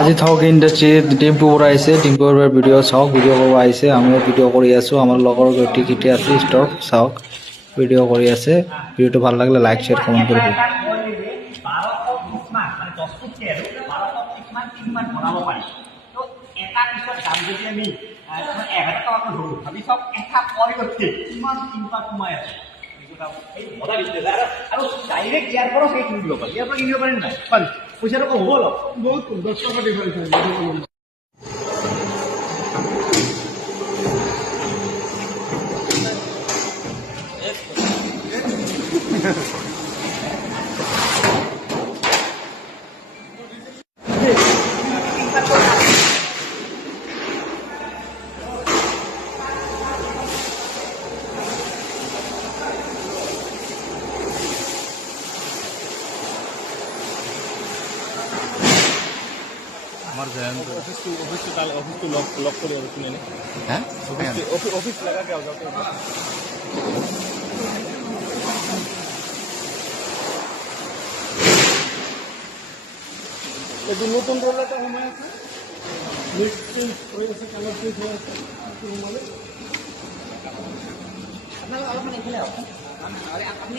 আজি থক ইণ্ডাষ্ট্ৰীত ডিম্পু বৰা আহিছে। ডিম্পু বৰাৰ ভিডিঅ' চাওক, ভিডিঅ' কৰিব আহিছে। আমিও ভিডিঅ' কৰি আছোঁ। আমাৰ লগৰ গোটেইকেইটা আছে ষ্টক চাওক, ভিডিঅ' কৰি আছে। ভিডিঅ'টো ভাল লাগিলে লাইক শ্বেয়াৰ কমেণ্ট কৰিব। এটা পিছত দাম যদি আমি ১,০০০ টকাকৈ ধৰোঁ, ভাবি চাওক এটা পৰিৱৰ্তে কিমান চিন্তা সোমাই আছে। মজা দিছে আৰু ডাইৰেক্ট ইয়াৰ পৰা সেই কিনি দিব পাৰি, ইয়াৰ পৰা কিনিব পাৰিম নাই? পাৰি। পইচাটো কম হ'ব অলপ, বহুত ১০ টকা ডিফাৰেঞ্চ আছে। আমার জয়ন্ত অফিসটো লক করে আর শুনে হ্যাঁ অফিস লাগা কে যাও এই নতুন রোলাটা ঘুমায় আছে মিক্সিং হয়ে গেছে, কালার চেঞ্জ হয়ে আছে মানে আপনারা আলাদা এখানে আসুন। আপনি